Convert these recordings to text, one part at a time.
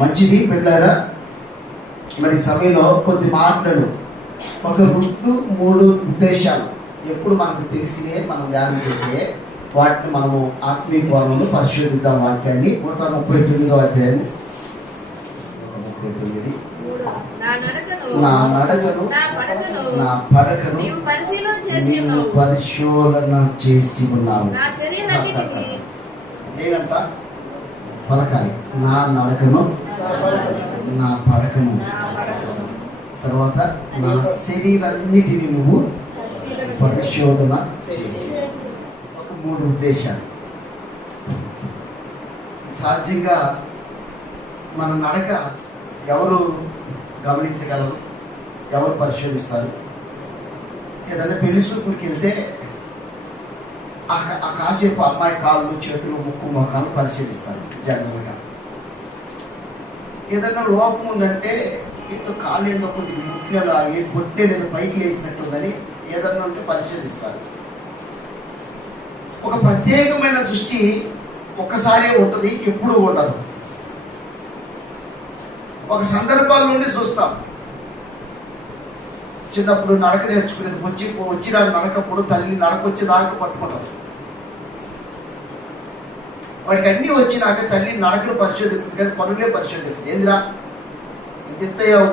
మంచిది బిడ్డలారా. మరి సమయంలో కొద్ది మాటలు, ఒక 2-3 ఉద్దేశాలు ఎప్పుడు మనకు తెలిసినే మనం ధ్యానం చేసే వాటిని మనము ఆత్మీయ కోణంలో పరిశోధిద్దాం. వాక్యాన్ని 139వ అధ్యాయం 139. నా నడకను నా పడకను నీవు పరిశోధన చేసి ఉన్నావు. నేనంట పలకాలి, నా నడకను నా పడకను, తర్వాత నా శరీరాన్నిటిని నువ్వు పరిశోధన చేసి. 3 ఉద్దేశాలు. సహజంగా మన నడక ఎవరు గమనించగలరు, ఎవరు పరిశోధిస్తారు? ఏదైనా పెళ్లి చూపులకి వెళ్తే ఆ కాసేపు అమ్మాయి కాళ్ళు, చేతులు, ముక్కు, మొఖాలు పరిశీలిస్తారు జనరల్గా. ఏదైనా లోపం ఉందంటే ఇంత కాళ్ళు ఏదో కొద్దిగా ముఖ్యాలు ఆగి పొట్టే లేదా పైకి లేచినట్టుందని ఏదన్నా ఉంటే పరిశీలిస్తారు. ఒక ప్రత్యేకమైన దృష్టి ఒక్కసారి ఉంటుంది, ఎప్పుడూ ఉండదు. ఒక సందర్భాల నుండి చూస్తాం. చిన్నప్పుడు నడక నేర్చుకునేది వచ్చిన నడకప్పుడు తల్లి నడకొచ్చి దాకా పట్టుకుంటారు. వాడికి అన్నీ వచ్చినాక తల్లి నడకను పరిశోధిస్తుంది, కానీ పనులే పరిశోధిస్తుంది. ఏందిరా ఎత్తయ్యావు,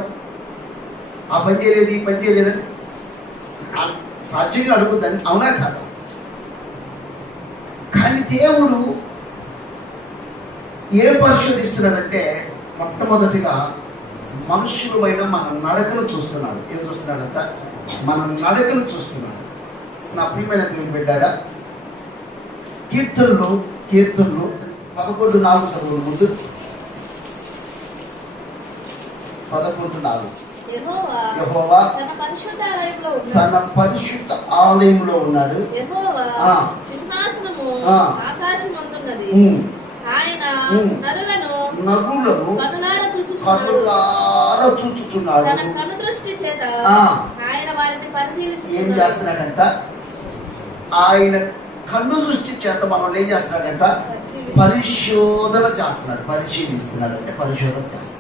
ఆ పని చేయలేదు, ఈ పని చేయలేదని సాధ్యంగా అడుగుద్దని. అవునా కాదు? కానీ దేవుడు ఏం పరిశోధిస్తున్నాడంటే, మొట్టమొదటిగా మనుషులమైన మన నడకను చూస్తున్నాడు. ఏం చూస్తున్నాడంట? మన నడకను చూస్తున్నాడు. నా ప్రియమైన దేవుని బిడ్డారా, కీర్తనలు 11:4 చదువు ముందు. 11:4. యెహోవా తన పరిశుద్ధ ఆలయంలో ఉన్నాడు. నరులను కన్నులారా చూచుచున్నాడు. ఏం చేస్తున్నాడంట? ఆయన కన్ను దృష్టి చేత మనం ఏం చేస్తున్నాడంట? పరిశోధన చేస్తున్నాడు, పరిశీలిస్తున్నాడు. అంటే పరిశోధన చేస్తున్నాడు.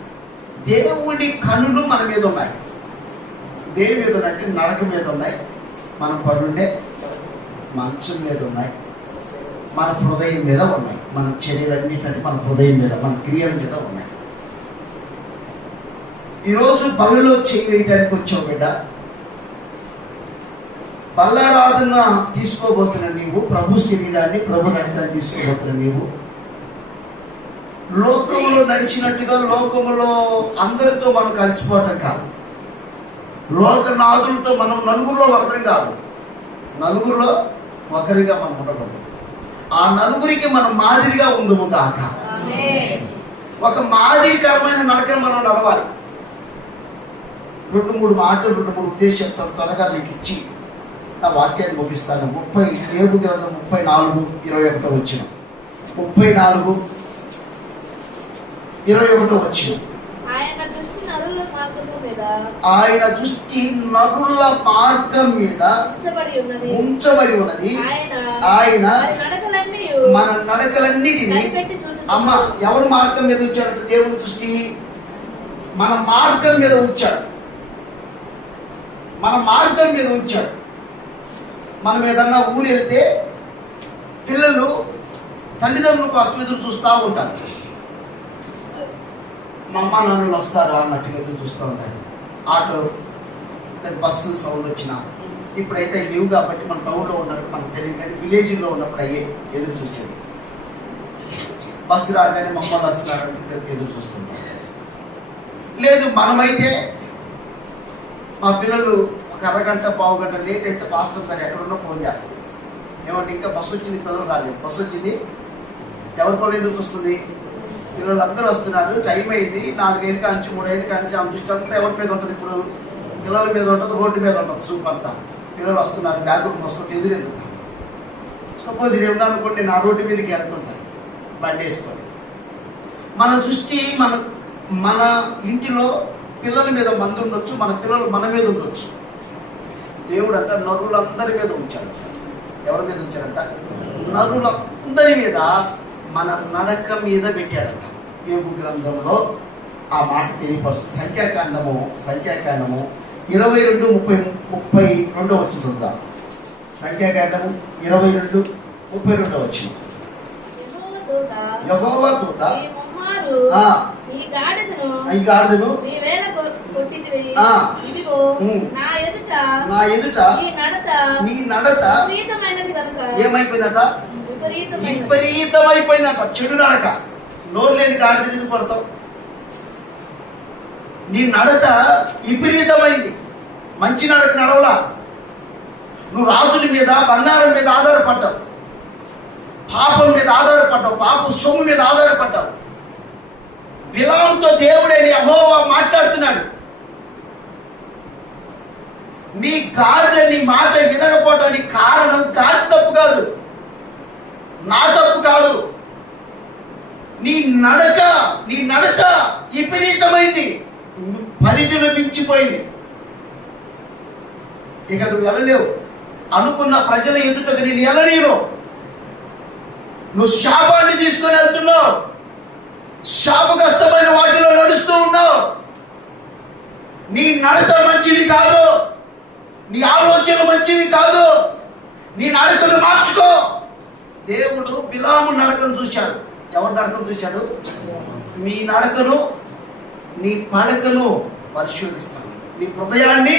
దేవుని కన్నులు మన మీద ఉన్నాయి. దేని మీద ఉన్నాయంటే నడక మీద ఉన్నాయి, మనం పడుండే మంచం మీద ఉన్నాయి, మన హృదయం మీద ఉన్నాయి, మన చర్యలన్నింటినీ మన హృదయం మీద, మన క్రియల మీద ఉన్నాయి. ఈరోజు బలిలో చేయి వేయడానికి వచ్చావు బిడ్డ. బల్లారాధన తీసుకోబోతున్న నీవు, ప్రభు శరీరాన్ని, ప్రభు రక్తాన్ని తీసుకోబోతున్న నీవు, లోకములో నడిచినట్టుగా లోకములో అందరితో మనం కలిసిపోవటం కాదు, లోకనాథులతో మనం నలుగురిలో ఒకరి కాదు, నలుగురిలో ఒకరిగా మనం ఉండకూడదు. ఆ నలుగురికి మనం మాదిరిగా ఉందము కాక, ఒక మాదిరికరమైన నడకను మనం నడవాలి. 2-3 మాటలు, 2-3 ఉద్దేశాలు త్వరగా నీకు ఇచ్చి నా వాక్యాన్ని ముగిస్తాను. 30 యోబు గ్రంథం 34:21 వచ్చిన 34:21 వచ్చిన. ఆయన దృష్టి నరుల మార్గం మీద ఉంచబడి ఉన్నది. ఆయన మన నడకలన్నిటినీ, అమ్మ ఎవరి మార్గం మీద ఉంచాడు? దేవుని దృష్టి మన మార్గం మీద ఉంచాడు, మన మార్గం మీద ఉంచాడు. మనం ఏదన్నా ఊరు వెళ్తే పిల్లలు తల్లిదండ్రుల కోసం ఎదురు చూస్తూ ఉంటారు. మా అమ్మ నాన్నలు వస్తారా అన్నట్టుగా ఎదురు చూస్తూ ఉంటారు. ఆటో లేదా బస్సు సౌండ్ వచ్చినా, ఇప్పుడైతే లీవ్ కాబట్టి మన టౌన్లో ఉన్నప్పుడు మనకు తెలియదు, కానీ విలేజ్లో ఉన్నప్పుడు అయ్యే ఎదురు చూసేది. బస్సు రాగానే మా అమ్మ వస్తున్నారంటే ఎదురు చూస్తుంటారు. లేదు మనమైతే మా పిల్లలు ఒక అరగంట పావుగంట లేట్ అయితే పాస్టర్ గారు ఎక్కడున్నా ఫోన్ చేస్తారు. ఏమంటే ఇంకా బస్సు వచ్చింది, పిల్లలు రాలేదు, బస్సు వచ్చింది, ఎవరి కూడా ఎదురు చూస్తుంది? పిల్లలు అందరూ వస్తున్నారు, టైం అయింది, 4 ఏళ్ళ కాంచి 3 ఏళ్ళ కాంచి ఆమె దృష్టి అంతా ఎవరి మీద ఉంటుంది? ఇప్పుడు పిల్లల మీద ఉంటుంది, రోడ్డు మీద ఉంటుంది సూప్ అంతా. పిల్లలు వస్తున్నారు, బ్యాగ్ మోసుకుంటే ఎదురు వెళ్తాను. సపోజ్ నేను ఉన్నాను అనుకోండి, నా రోడ్డు మీదకి వెళ్తుంటాను బండి వేసుకొని. మన దృష్టి మన ఇంటిలో పిల్లల మీద మంది ఉండొచ్చు, మన పిల్లలు మన మీద ఉండొచ్చు. దేవుడు అంట నరులందరి మీద ఉంచాడు. ఎవరి మీద ఉంచాడంట? నరులందరి మీద మన నడక మీద పెట్టాడంట. యోబు గ్రంథంలో ఆ మాట తెలియపరుస్తుంది. సంఖ్యాకాండము 22:32 వచ్చి చూద్దాం. సంఖ్యాకాండము 22:32 వచ్చి. యెహోవా దూత ఈ గాడిదను నా ఎదుట నీ నడత ఏమైపోయిందట? విపరీతమైపోయిందట. చెడు నడక. నోరు లేని గాడిద ఎందుకు పడతావు? నీ నడత విపరీతమైంది. మంచి నడక నడవలా. నువ్వు రాజుల మీద, బంగారం మీద ఆధారపడ్డావు, పాపం మీద ఆధారపడ్డావు, పాప సొమ్ము మీద ఆధారపడ్డావు. బిలాముతో దేవుడైన యెహోవా మాట్లాడుతున్నాడు. నీ గాడిద నీ మాట వినకపోవడానికి కారణం గాడి తప్పు కాదు, నా తప్పు కాదు. నీ నడక విపరీతమైంది, పరిధిలో మించిపోయింది. ఇక నువ్వు వెళ్ళలేవు. అనుకున్న ప్రజల ఎదుటకు నేను వెళ్ళనీను. నువ్వు శాపాన్ని తీసుకొని వెళ్తున్నావు, శాపగ్రస్తమైన వాటిలో నడుస్తూ ఉన్నావు. నీ నడక మంచిది కాదు, నీ ఆలోచన మంచివి కాదు. నీ నడకను మార్చుకో. దేవుడు బిలాము నడకను చూశాడు. ఎవరి నడకను చూశాడు? నీ నడకను, నీ పడకను పరిశోధిస్తాను, నీ హృదయాన్ని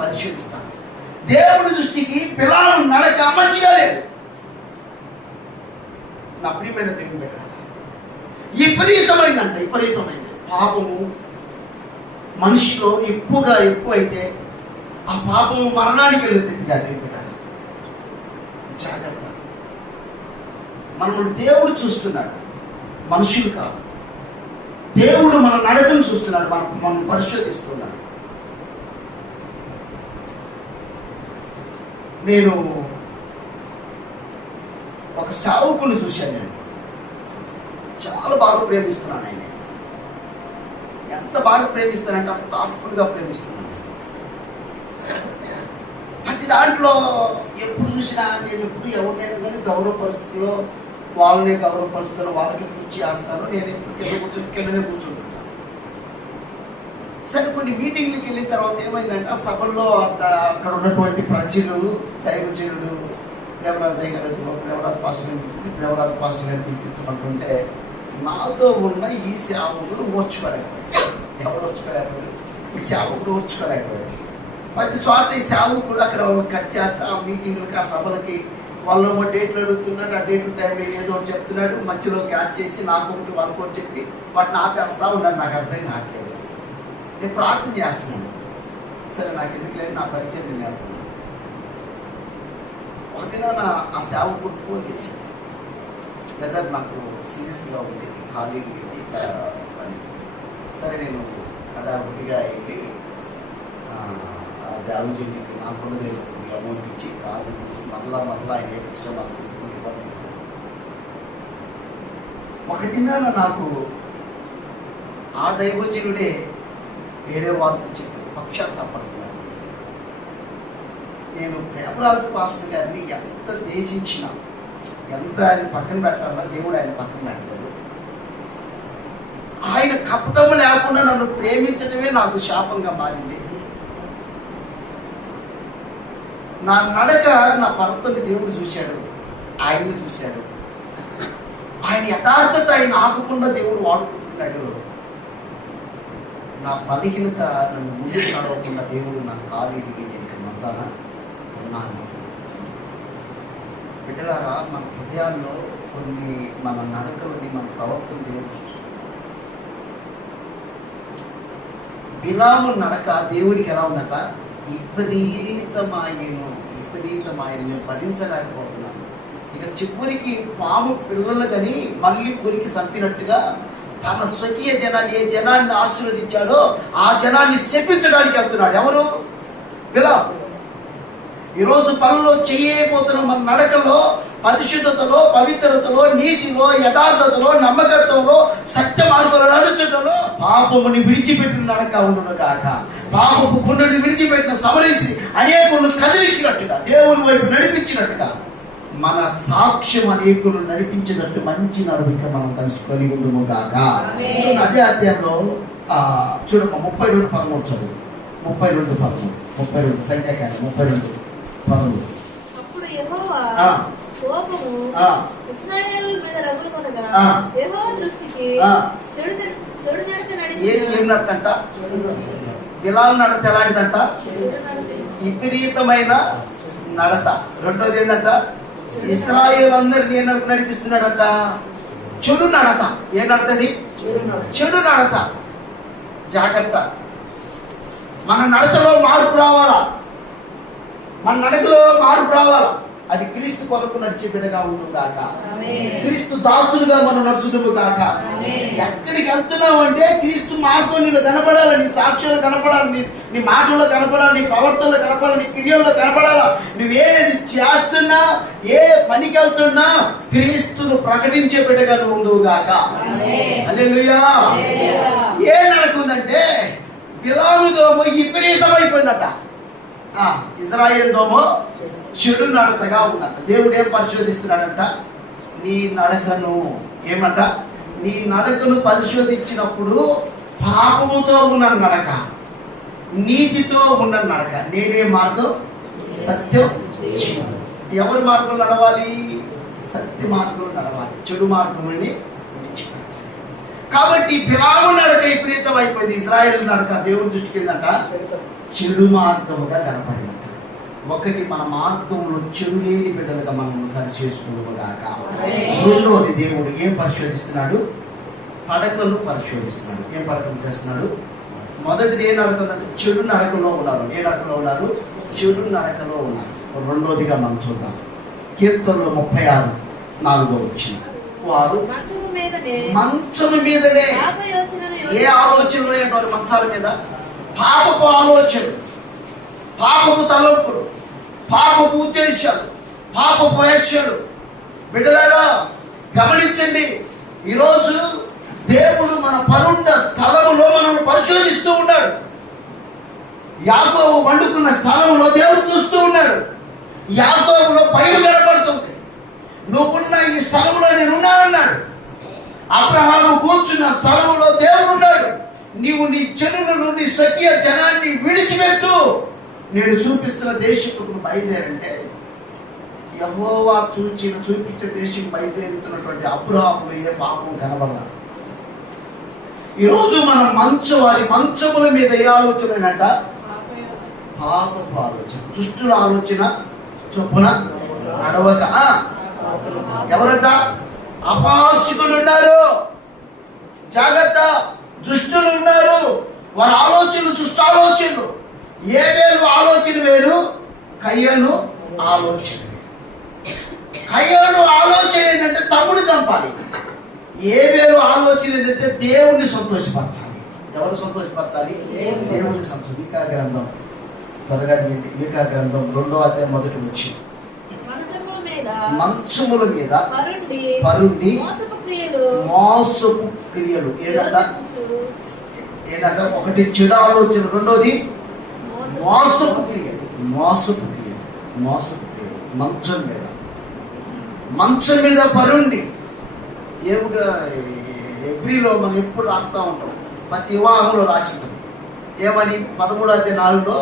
పరిశోధిస్తాను. దేవుడి దృష్టికి బిలాము నడక మంచిగా లేదు. నా ప్రియమైన దేవుని బిడ్డ, విపరీతమైంది పాపము. మనిషిలో ఎక్కువైతే ఆ పాపము మరణానికి వెళ్తుంది. జాగ్రత్త. మనల్ని దేవుడు చూస్తున్నాడు, మనుషులు కాదు. దేవుడు మన నడకను చూస్తున్నాడు, మనం పరిశోధిస్తున్నాడు. నేను ఒక సేవకుని చూశాను. నేను చాలా బాగా ప్రేమిస్తున్నాను. ఆయన ఎంత బాగా ప్రేమిస్తానంటే అంత థాట్ఫుల్గా ప్రేమిస్తున్నాను. ప్రతి దాంట్లో ఎప్పుడు చూసినా నేను ఎప్పుడు ఎవరినైనా కానీ గౌరవపరుస్తులో వాళ్ళని గౌరవపరుస్తాను, వాళ్ళకి పూజ చేస్తాను. నేను ఎప్పుడు కిందనే కూర్చుంటున్నాను. సరే, కొన్ని మీటింగ్లకి వెళ్ళిన తర్వాత ఏమైందంటే ఆ సభల్లో అక్కడ ఉన్నటువంటి ప్రజలు, దైవజనుడు ప్రేమరాజయ్య గారు, ప్రేమరాజు పాస్టర్ గారిని పిలిపించమంటుంటే నాతో ఉన్న ఈ సేవకుడు ఓర్చుకోలేకపోయాడు. ఎవరు ఓర్చుకోలేకపోయాడు? ఈ సేవకుడు ఓర్చుకోలేకపోయాడు. ప్రతి చోట ఈ సేవకుడు అక్కడ కట్ చేస్తా ఆ మీటింగ్లకి, ఆ సభలకి వాళ్ళు డేట్లు అడుగుతున్నాడు. ఆ డేట్ టైంలో ఏదో ఒకటి చెప్తున్నాడు. మధ్యలో క్యాచ్ చేసి నాకు ఒకటి వాళ్ళకి ఒకటి చెప్పి వాటిని ఆపేస్తా ఉన్నాడు. నాకు అర్థం కావట్లేదు. నేను ప్రార్థన చేస్తున్నాను. సరే, నాకు ఎందుకు లేదు, నా పరిచయం నేను వెళ్తున్నాను. ఒక దిన ఆ సేవకుడు ఫోన్ చేసి, బ్రదర్ నాకు సీరియస్గా ఉంది, ఖాళీ ఇట్లా అని. సరే, నేను హడావుడిగా వెళ్ళి దేవజీకి నాకున్నది అమౌంట్ ఇచ్చి ప్రార్థన చేసి మరలా ఆయన ఏ విషయం నాకు తెలుసుకుంటాను. ఒక దినాన నాకు ఆ దైవజనుడే వేరే వాళ్ళతో చెప్పి పక్షాత్తాపడుతున్నాను. నేను ప్రేమరాజు పాస్టర్ గారిని ఎంత దేశించినా, ఎంత ఆయన పక్కన పెట్టాలన్నా దేవుడు ఆయన పక్కన పెట్టలేదు. ఆయన కపటము లేకుండా నన్ను ప్రేమించడమే నాకు శాపంగా మారింది. నా నడక, నా భర్తని దేవుడు చూశాడు, ఆయన్ని చూశాడు. ఆయన యథార్థత ఆయన ఆపకుండా దేవుడు వాడుకుంటున్నాడు. నా బలహీనత నన్ను ముందుకు నడవకుండా దేవుడు నా కాలు ఎదిగి నేను మంచాన ఉన్నాను. బిడ్డలారా, మన హృదయాల్లో కొన్ని మన నడకలని, మన ప్రవర్తన దేవుడు బిలాము నడక దేవుడికి ఎలా ఉందట? విపరీతమాయను. నేను భరించలేకపోతున్నాను. ఇక చివరికి పాము పిల్లలు కానీ మళ్ళీ కొరికి చంపినట్టుగా తన స్వకీయ జనాన్ని, ఏ జనాన్ని ఆశీర్వదించాడో ఆ జనాన్ని శపించడానికి వెళ్తున్నాడు. ఎవరు? బిలాము. ఈరోజు పనుల్లో చేయబోతున్న మన నడకలో, పరిశుద్ధతలో, పవిత్రతలో, నీతిలో, యథార్థతలో, నమ్మకత్వంలో, సత్య మార్గంలో నడుచుటలో పాపముని విడిచిపెట్టిన నడక ఉండును కాక. పాపపు పుణ్యుని విడిచిపెట్టిన సమరేశ్వరి అనేకులను కదిలించినట్టుగా, దేవుని వైపు నడిపించినట్టుగా, మన సాక్ష్యం అనేకులను నడిపించినట్టు మంచి నడుమిక మనం కలిసి కలిగి ఉందుము కాక. అదే అధ్యాయంలో చూడమ్మా 32:13 చదువు. 32:13 సంఖ్యాకాండ 32:13. అప్పుడు యెహోవా కోపము ఇశ్రాయేలు మీద రగులుకొనగా యెహోవా దృష్టికి చెడు నడత నడిచి ఏం నడతంట? బిలాము నడత ఎలాంటిదంట? విపరీతమైన నడత. రెండోది ఏంటంట? ఇశ్రాయేలు అందరినీ నడిపిస్తున్నాడంట చెడు నడత. ఏం నడతది? చెడు నడత. జాగ్రత్త. మన నడతలో మార్పు రావాలా, మన నడకలో మార్పు రావాలా. అది క్రీస్తు కొరకు నడిచే బిడ్డగా ఉంటుంది కాక, క్రీస్తు దాసులుగా మనం నడుచుదుము కాక. ఎక్కడికి వెళ్తున్నావు అంటే క్రీస్తు మార్గం నీలో కనపడాలి, నీ సాక్ష్యాలు కనపడాలి, నీ మాటల్లో కనపడాలి, నీ ప్రవర్తనలో కనపడాలి, నీ క్రియల్లో కనపడాలా. నువ్వేది చేస్తున్నా, ఏ పనికి వెళ్తున్నా క్రీస్తును ప్రకటించే బిడ్డగా నువ్వు ఉండువు గాక. హల్లెలూయా. ఏం నడుకుందంటే బిలాము దోమ విపరీతమైపోయిందట, ఇశ్రాయేలు దోమ చెడు నడతగా ఉందంట. దేవుడు ఏం పరిశోధిస్తున్నాడంట? నీ నడకను. ఏమంట? నీ నడకను పరిశోధించినప్పుడు పాపముతో ఉన్న నడక, నీతితో ఉన్న నడక, నేనే మార్గం సత్యం జీవం. ఎవరి మార్గం నడవాలి? సత్య మార్గం నడవాలి, చెడు మార్గం అని విడిచిపెట్టాలి. కాబట్టి బిలాము నడక విపరీతం అయిపోయింది. ఇశ్రాయేలు నడక దేవుని దృష్టికి ఏంటంట? చెడు మార్గముగా కనపడిందంట. ఒకటి, మన మార్గంలో చెడు లేని బిడ్డలుగా మనం సరి చేసుకున్నాక. రెండవది, దేవుడు ఏం పరిశోధిస్తున్నాడు? పడకలు పరిశోధిస్తున్నాడు. ఏం పడకలు చేస్తున్నాడు? మొదటిది ఏ నడకంటే చెడు నడకలో ఉన్నారు. ఏ నడకలో ఉన్నారు? చెడు నడకలో ఉన్నారు. రెండోదిగా మనం చూద్దాం. కీర్తనలో 36:4 వారు మంచము మీదనే ఏ ఆలోచనలు ఏంటో మంచాల మీద పాపపు ఆలోచనలు, పాపపు తలంపులు, పాపపు ఉద్దేశాలు, పాపపు యాక్షలు. బిడ్డలారా గమనించండి, ఈరోజు దేవుడు మన పరుండ స్థలములో మనం పరిశోధిస్తూ ఉన్నాడు. యాకోబు వండుకున్న స్థలంలో దేవుడు చూస్తూ ఉన్నాడు. యాకోబులో పైన కనపడుతుంది, నువ్వున్న ఈ స్థలంలో నేనున్నానన్నాడు. అబ్రహాము కూర్చున్న స్థలంలో దేవుడు ఉన్నాడు. నీవు నీ జనులను, నీ స్వకీయ జనాన్ని విడిచిపెట్టు, నేను చూపిస్తున్న దేశకు బయలుదేరంటే యెహోవా చూపించే దేశం బయలుదేరుతున్నటువంటి అబ్రహాములో ఏ పాపం కనబడాలి. ఈరోజు మనం వారి మంచముల మీద ఏ ఆలోచన ఏంటంట? పాపపు ఆలోచన, దుష్టుల ఆలోచన చొప్పున నడవక. ఎవరంట? అపాసికులు ఉన్నారు. జాగ్రత్త. దుష్టులు ఉన్నారు. వారి ఆలోచనలు దుష్ట ఆలోచనలు. ఏబేలు ఆలోచన వేరు, కయ్యను ఆలోచన. కయ్యను ఆలోచన ఏంటంటే తమ్ముడు చంపాలి. ఏబేలు ఆలోచన ఏంటంటే దేవుణ్ణి సంతోషపరచాలి. ఎవరు సంతోషపరచాలి? దేవుణ్ణి సంతోషం. మీకా గ్రంథం త్వరగా, మీకా గ్రంథం 2వ అధ్యాయం 1వ వచనం. మంచముల మీద పరుండి మోసపు క్రియలు. ఏదంట? ఒకటి చెడు ఆలోచన, రెండోది మోసపు క్రియలు. మంచం మీద పరుండి. ఏమిగా ఎబ్రిలో మనం ఎప్పుడు రాస్తూ ఉంటాం, ప్రతి వివాహంలో రాసి ఉంటుంది. ఏమని? 13:4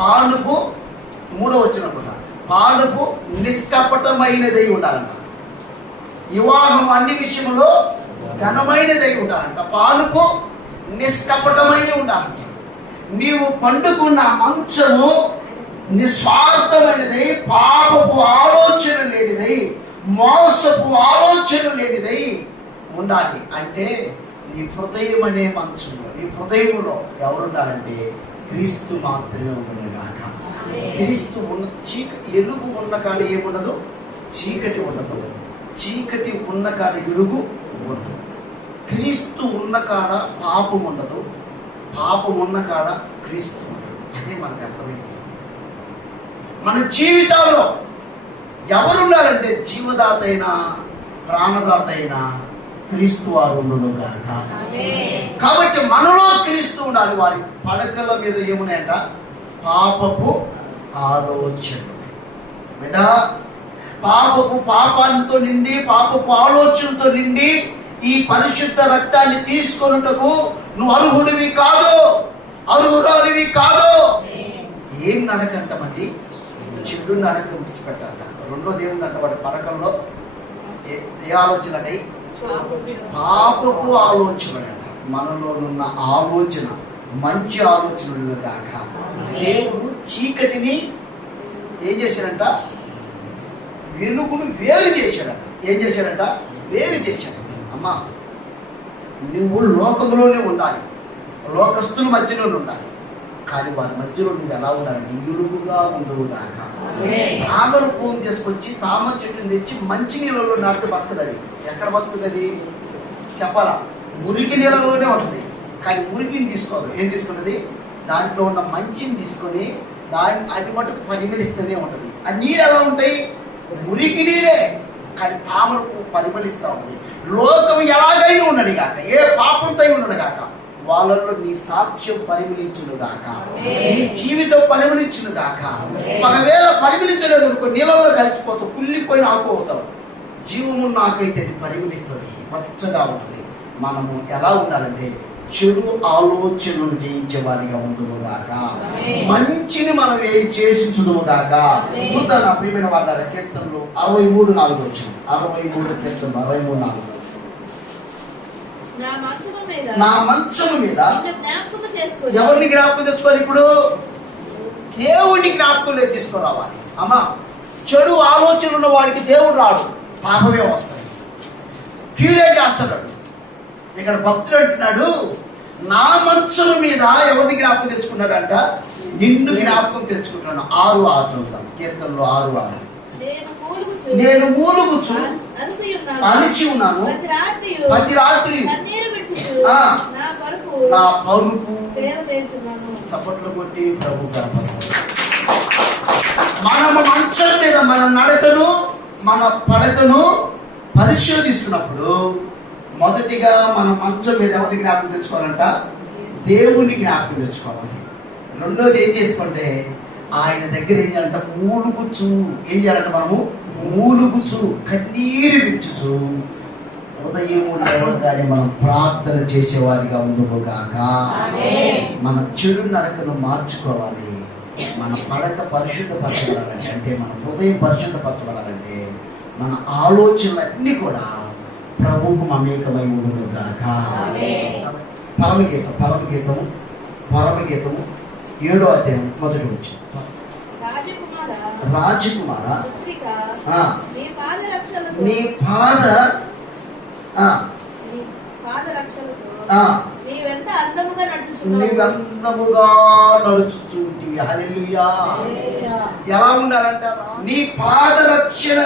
పాలుపు 3వ వచనం, పాలుపు నిష్కపటమైనదై ఉండాలంట. వివాహం అన్ని విషయంలో ఘనమైనదై ఉండాలంట. పాలుపు నిష్కపటమై ఉండాలంట. నీవు పండుకున్న మంచము నిస్వార్థమైనదై, పాపపు ఆలోచన లేనిదై, మోసపు ఆలోచన లేనిదై ఉండాలి. అంటే నీ హృదయం అనే మంచంలో, నీ హృదయంలో ఎవరుండాలంటే క్రీస్తు మాత్రమే ఉండేలాగా. క్రీస్తు ఉన్న ఎలుగు ఉన్న కాడ ఏముండదు? చీకటి ఉండదు. చీకటి ఉన్న కాడ ఎలుగు ఉండదు. క్రీస్తు ఉన్న కాడ పాపం ఉండదు. పాపం ఉన్న కాడ క్రీస్తు ఉండదు. అదే మనకు అర్థమైంది. మన జీవితాల్లో ఎవరున్నారంటే జీవదాత అయినా ప్రాణదాత అయినా క్రీస్తు వారు ఉండడు కాక. కాబట్టి మనలో క్రీస్తు ఉండాలి. వారి పడకల మీద ఏమున్నాయంట? పాపపు ఆలోచనలు. బిడ్డ, పాపంతో నిండి, పాపపు ఆలోచనతో నిండి ఈ పరిశుద్ధ రక్తాన్ని తీసుకొనుటకు నువ్వు అర్హుడివి కాదు, అర్హురాలివి కాదు. ఏం నడకంటమంది? చెడు నడక విడిచిపెట్టాలి. రెండోది ఏముందంట వాడి పరకంలో ఏ ఆలోచన అంటే పాపపు ఆలోచన. మనలో ఉన్న ఆలోచన మంచి ఆలోచనలు కాక దేవుడు చీకటిని ఏం చేశాడంట? వెలుగును వేరు చేశాడంట. ఏం చేశాడంట? వేరు చేశాడు. అమ్మా, నువ్వు లోకంలోనే ఉండాలి, లోకస్తుల మధ్యలో ఉండాలి, కానీ వారి మధ్యలో నువ్వు ఎలా ఉండాలంటే ఇరువుగా ఉండవు కాక. తామర పువ్వును తీసుకొచ్చి తామర చెట్టుని తెచ్చి మంచి నీళ్ళలో నాటితే బతుకుతుంది. అది ఎక్కడ బతుకుతుంది? అది చెప్పాలా? మురికి నీళ్ళలోనే ఉంటుంది, కానీ మురికిని తీసుకోదు. ఏం తీసుకుంటుంది? దాంట్లో ఉన్న మంచిని తీసుకొని అది మటుకు పరిమళిస్తూనే ఉంటుంది. ఆ నీళ్ళు ఎలా ఉంటాయి? మురికి నీళ్ళే, కానీ తామర పువ్వు పరిమళిస్తూ ఉంటుంది. లోకం ఎలాగైనా ఉండడు కాక, ఏ పాపంతో ఉండడు కాక, వాళ్ళలో నీ సాక్ష్యం పరిమళించును గాక, నీ జీవితం పరిమళించును గాక. ఒకవేళ పరిమళించలేదు అనుకో, నీళ్ళలో కలిసిపోతావు, కుళ్ళిపోయిన ఆకు అవుతావు. జీవమున్న ఆకైతే అది పరిమళిస్తుంది, పచ్చగా ఉంటుంది. మనము ఎలా ఉండాలంటే చెడు ఆలోచనలు జయించే వారిగా ఉండును గాక, మంచిని మనం చేసి చూడుము గాక. చూద్దాం నా ప్రియమైన వాళ్ళ కీర్తనలు 63:4 వచ్చింది. 63 కీర్తనలు 63:4. నా మంచము మీద ఎవరిని జ్ఞాపకం తెచ్చుకోవాలి? ఇప్పుడు దేవుడిని జ్ఞాపకంలో తీసుకురావాలి. అమ్మా, చెడు ఆలోచనలు ఉన్న వాడికి దేవుడు రాడు, పాపమే వస్తాయి, కీడే చేస్తున్నాడు. ఇక్కడ భక్తుడు అంటున్నాడు, నా మంచము మీద ఎవరిని జ్ఞాపకం తెచ్చుకున్నాడంట? నిన్ను జ్ఞాపకం తెచ్చుకుంటున్నాను. 6:6 చూద్దాం. కీర్తనలో 6:6. నేను మూలుగుచు అలిచి ఉన్నాను, ప్రతి రాత్రి నా పరుపు చప్పట్లు కొట్టి ప్రభు మనము మంచం మీద మన నడకను మన పడకను పరిశోధిస్తున్నప్పుడు మొదటిగా మనం మంచం మీద ఎవరిని జ్ఞాపకం తెచ్చుకోవాలంట? దేవుని జ్ఞాపకం తెచ్చుకోవాలి. రెండోది ఏం చేసుకుంటే ఆయన దగ్గర ఏం చేయాలంట? మూలుగుచు. ఏం చేయాలంట? మనము మూలుగుచు, కన్నీరు విడుచుచు ఉదయం లేవగానే మనం ప్రార్థన చేసేవారిగా ఉండుగాక. మన చెడు నడకను మార్చుకోవాలి. మన పడక పరిశుద్ధపరచబడాలంటే, అంటే మన హృదయం పరిశుద్ధపరచబడాలంటే మన ఆలోచనలన్నీ కూడా ప్రభువుకు మమేకమై ఉండుగాక. పరమగీతము 7వ అధ్యాయం 1 నుంచి. రాజకుమార, నీ పాద నీవందముగా నడుచుచుంటివి. హల్లెలూయా. ఎలా ఉండాలంట? నీ పాద రక్షణ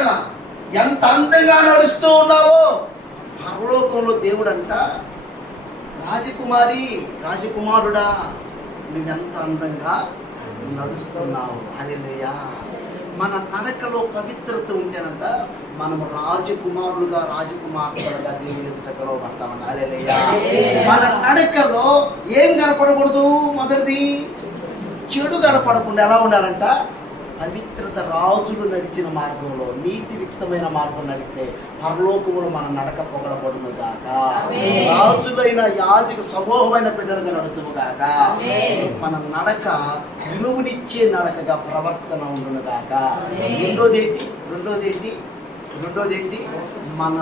ఎంత అందంగా నడుస్తూ ఉన్నావో. పరలోకంలో దేవుడు అంట, రాజకుమారి, రాజకుమారుడా, నువ్వెంత అందంగా నడుస్తున్నావు. హల్లెలూయా. మన నడకలో పవిత్రత ఉంటేనంట మనము రాజకుమారులుగా రాజకుమారులుగా దేవుని ఎదుట పిలువబడతామంట. హల్లెలూయా. మన నడకలో ఏం కనపడకూడదు? మొదటిది చెడు కనపడకుండా ఎలా ఉండాలంట? పవిత్రత. రాజులు నడిచిన మార్గంలో, నీతియుక్తమైన మార్గం నడిస్తే పరలోకములో మన నడక పొగడబడును గాక. రాజులైన యాజక సమూహమైన బిడ్డలుగా నడుతుము గాక. మన నడక విలువనిచ్చే నడకగా ప్రవర్తన ఉండును గాక. రెండోది ఏంటి? మన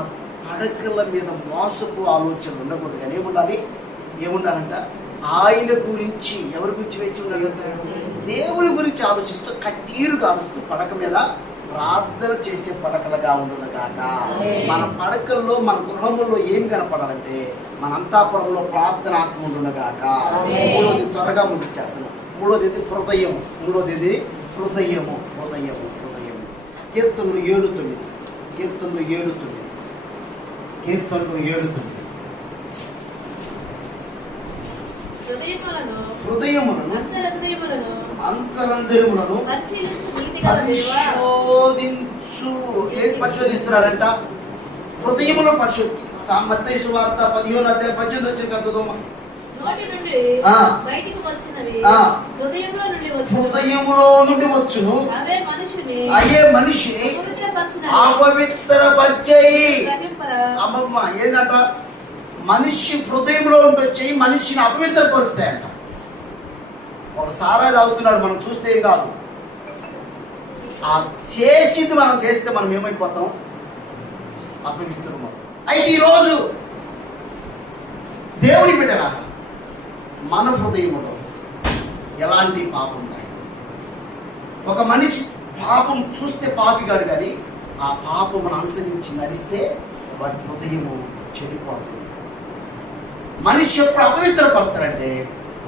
పడకల మీద మోసపు ఆలోచనలు ఉండకూడదు. కానీ ఏముండాలంట? ఆయన గురించి, ఎవరి గురించి వేచి ఉండాలంటే దేవుని గురించి ఆలోచిస్తూ, కన్నీరు కాలుస్తూ పడక మీద ప్రార్థన చేసే పడకలుగా ఉండును గాక. మన పడకల్లో, మన గృహంలో ఏం కనపడాలంటే మన అంతాపురంలో ప్రార్థన ఆత్మ ఉండును గాక. మూడోది త్వరగా ముగించేస్తున్నాం. మూడోది హృదయం. హృదయము. కీర్తనలు 7:9. హృదయములను అంతరంద్రియములను పరిశోధించు. ఏది పరిశోధిస్తున్నారంట? హృదయమును పరిశోధి. మత్తయి సువార్త 15:18 వచ్చిన కథదోమా. హృదయములో నుండి వచ్చును, అయ్యే మనిషిని అపవిత్రపరిచేయి. అమ్మమ్మ ఏందంట? మనిషి హృదయంలో ఉండొచ్చి మనిషిని అపవిత్రపరుస్తాయంట. ఒక సారాయి తాగుతున్నాడు, మనం చూస్తే ఏం కాదు, ఆ చేసింది మనం చేస్తే మనం ఏమైపోతాం? అపవిత్రము. అయితే ఈరోజు దేవుని బిడ్డలా మన హృదయంలో ఎలాంటి పాపం ఉన్నాయి? ఒక మనిషి పాపం చూస్తే పాపిగాడు, కానీ ఆ పాపమును అనుసరించి నడిస్తే వాడి హృదయము చెడిపోతుంది. మనిషి ఎప్పుడు అపవిత్రపడతాడంటే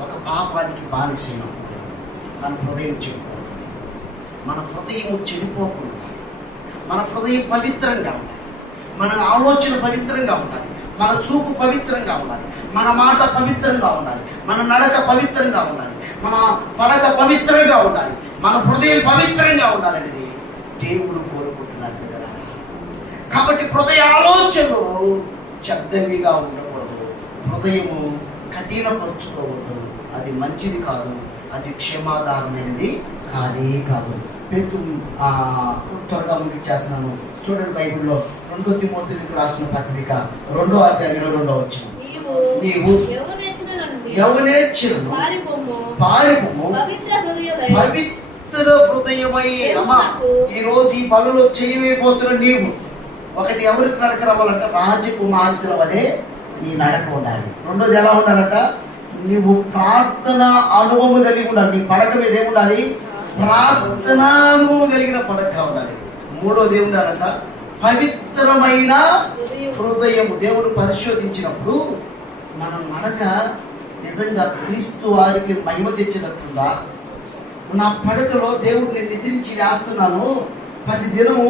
ఒక పాపానికి బానిసైనప్పుడు తన హృదయం చెడిపోతుంది. మన హృదయము చెడిపోకుండా, మన హృదయం పవిత్రంగా ఉండాలి, మన ఆలోచన పవిత్రంగా ఉండాలి, మన చూపు పవిత్రంగా ఉండాలి, మన మాట పవిత్రంగా ఉండాలి, మన నడక పవిత్రంగా ఉండాలి, మన పడక పవిత్రంగా ఉండాలి, మన హృదయం పవిత్రంగా ఉండాలనేది దేవుడు కోరుకుంటున్నాడు కదా. కాబట్టి హృదయ ఆలోచనలు చెడ్డవిగా ఉండకూడదు, హృదయము కఠినపరుచుకోవద్దు. అది మంచిది కాదు, అది క్షమాదారమైనది కానే కాదు. త్వరగా ముగించేస్తున్నాను. చూడండి, బైబిల్లో 2 తిమోతికి రాసిన పత్రిక 2వ అధ్యాయం 22వ వచనం. నీవు యవ్వనేచ్ఛను పారిపోము, పవిత్ర హృదయమై. అమ్మా, ఈరోజు ఈ పనులు చేయబోతున్న నీవు ఒకటి ఎవరికి నడక రావాలంటే రాజకుమార్తెల వలె నీ నడక ఉండాలి. రెండోది ఎలా ఉండాలంట? నీవు ప్రార్థన అనుభవం కలిగి ఉండాలి. నీ పడక మీద ఏముండాలి? ప్రార్థనా అనుభవం కలిగిన పడక ఉండాలి. మూడోది ఏముండాలంట? పవిత్రమైన హృదయం. దేవుడు పరిశోధించినప్పుడు మన నడక నిజంగా క్రీస్తు వారికి మహిమ తెచ్చినట్టుందా? నా పడకలో దేవుడు నేను నిద్రించి వేస్తున్నాను, ప్రతి దినము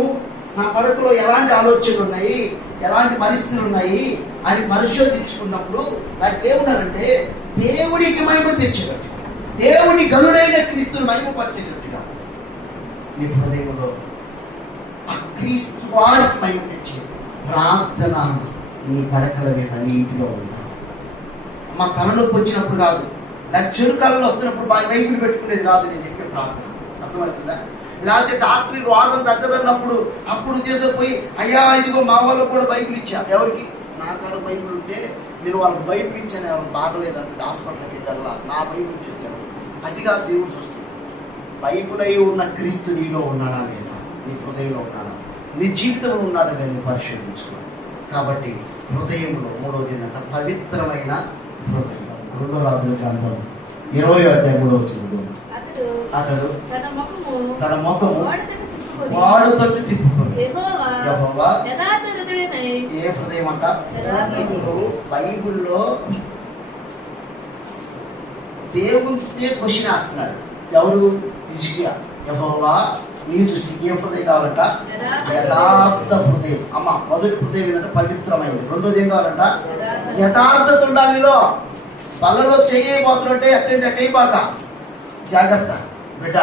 నా పడకలో ఎలాంటి ఆలోచనలు ఉన్నాయి, ఎలాంటి పరిస్థితులు ఉన్నాయి అని పరిశోధించుకున్నప్పుడు దానికి ఏమున్నారంటే దేవుడికి మహిమ తెచ్చినట్టు, దేవుని గనుడైన క్రీస్తుని మహిమపరిచేటట్టుగా నీ హృదయంలో ఆ క్రీస్తు వారికి మహిమ తెచ్చి ప్రార్థన నీ పడకల మీద నీ ఇంటిలో ఉందా? మా తలనొప్పి వచ్చినప్పుడు కాదు, లేకపోతే చెరుకాలలో వస్తున్నప్పుడు బైబిల్ పెట్టుకునేది కాదు నేను చెప్పే ప్రార్థన. అర్థమవుతుందా? లేకపోతే డాక్టర్ రోగం తగ్గదన్నప్పుడు అప్పుడు తీసుకుపోయి అయ్యా ఇదిగో మా వాళ్ళకు కూడా బైబిల్ ఇచ్చా. ఎవరికి? నా కాడ బైబిల్ ఉంటే నేను వాళ్ళకి బైబిల్ ఇచ్చాను, ఎవరు బాగలేదంటే హాస్పిటల్కి వెళ్ళాలా, నా బైబిల్ ఇచ్చి వచ్చాను. అది కాదు దేవుడు చూస్తుంది. బైబిల్ అయి ఉన్న క్రీస్తు నీలో ఉన్నాడా లేదా, నీ హృదయంలో ఉన్నాడా, నీ జీవితంలో ఉన్నాడా నేను పరిశోధించుకోవాలి. కాబట్టి హృదయంలో మూడవది ఏంటంటే పవిత్రమైన హృదయం. 2వ రాజుల గ్రంథం 20వ అధ్యాయం 3వ వచనం. అతడు తన ముఖము వాడు తట్టు తిప్పుకొని యెహోవా ఏ హృదయం అంట? బైబిల్లో దేవునిదే క్వశ్చన్ వేస్తున్నాడు. ఎవరు? హిజ్కియా. యెహోవా నీ దృష్టికి ఏ హృదయం కావాలంట? యథార్థ హృదయం. అమ్మ, మొదటి హృదయం ఏంటంటే పవిత్రమైనది. రెండోది ఏం కావాలంట? యథార్థత ఉండాలి. నీలో పళ్ళలో చేయబోతున్నట్టే అట్టంటే అట్టయిపోక జాగ్రత్త బిడ్డ.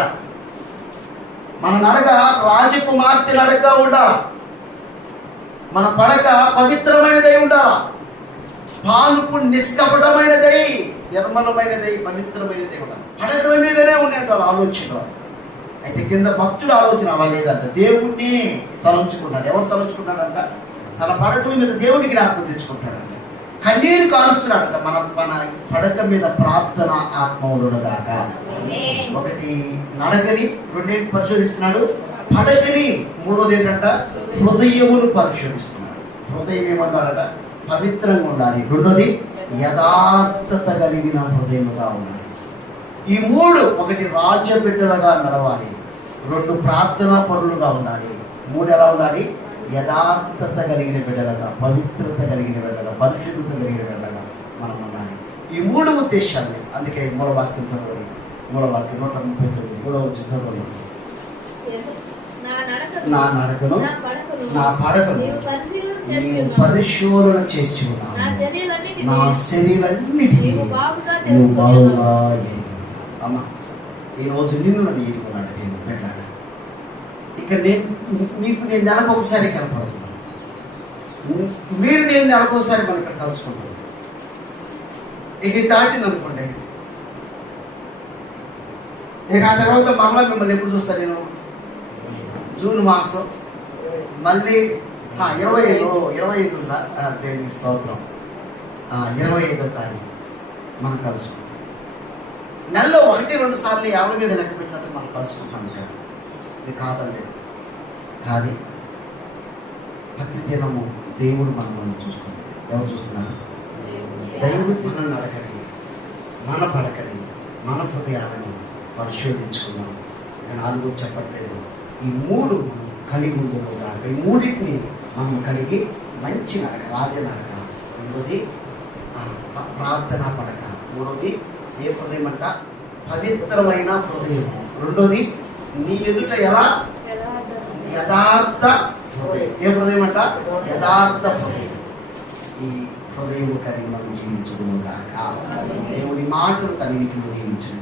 మన నడక రాజకుమార్తె నడక ఉండాలి. మన పడక పవిత్రమైనదై ఉండాలి. పాలుపు నిష్కపటమైనదై, నిర్మలమైనదై, పవిత్రమైనదై ఉండాలి. పడక మీదనే ఉన్నాయంట ఆలోచన. అయితే కింద భక్తుడు ఆలోచన అలా లేదంట. దేవుణ్ణి తలంచుకున్నాడు. ఎవరు తలంచుకున్నాడంట? తన పడకల మీద దేవుడికి జ్ఞాపకం తెచ్చుకుంటాడంట. కన్నీరు కారుస్తున్నాడంట. మన పడక మీద ప్రార్థన ఆత్మవులుగాక. ఒకటి నడకని, రెండేంటి పరిశోధిస్తున్నాడు, పడకని. మూడోది ఏంటంట? హృదయమును పరిశోధిస్తున్నాడు. హృదయం ఏమన్నాడట? పవిత్రంగా ఉండాలి. రెండోది యథార్థత కలిగిన హృదయముగా ఉండాలి. ఈ మూడు, ఒకటి రాజ్యబిడ్డలుగా నడవాలి, రెండు ప్రార్థనా పరులుగా ఉండాలి, మూడు ఎలా ఉండాలి? యథార్థత కలిగిన బిడ్డలుగా, పవిత్రత కలిగిన బిడ్డలుగా, పరిశుద్ధత కలిగిన బిడ్డలుగా మనం ఉండాలి. ఈ మూడు ఉద్దేశాన్ని అందుకే మూలవాక్యం చదవండి. మూలవాక్యం 139 3వ చదవండి. నా నడకను నా పడకను నీవు పరిశోధన చేసి ఉన్నావు, నా శరీరాన్నిటినీ నువ్వు బాగుగా ఎరిగి. అమ్మ, ఈరోజు నిన్ను నన్ను ఎరుగున్నాడు దేవుడు. బిడ్డ, ఇక్కడ నేను నెలకు ఒకసారి కనపడుతున్నాను, మీరు నేను నెలకు ఒకసారి మనం ఇక్కడ కలుసుకుంటాం. ఇక దాటింది అనుకోండి, ఇక ఆ తర్వాత మరలా మిమ్మల్ని ఎప్పుడు చూస్తాను నేను? జూన్ మాసం మళ్ళీ 25 ఉందా? దేవునికి స్తోత్రం. 25వ తారీఖు మనం కలుసుకుంటాం. నెలలో 1-2 సార్లు 50 మీద లెక్క పెట్టినట్టు మనం కలుసుకుంటాం ఉంటాడు. ఇది కాదండి. కానీ ప్రతి దినము దేవుడు మనల్ని చూసుకుంటాడు. ఎవరు చూస్తున్నారు? దేవుడు మనల్ని అడగండి, మన పడకని, మన హృదయాలను పరిశోధించుకున్నాం. ఇక 4 చెప్పట్లేదు. ఈ 3 కలిగి ఉండేది కాక ఈ 3టిని మనం కలిగి మంచి నడక, రాజనడక. రెండోది ప్రార్థనా పడక. మూడోది ఏ హృదయం అంట? పవిత్రమైన హృదయం. రెండోది నీ ఎదుట ఎలా? యథార్థ హృదయం. ఏ హృదయం అంట? యథార్థ హృదయం. ఈ హృదయం కలిగి మనం జీవించడం కాక దేవుడి మాటలు తన నియమించడం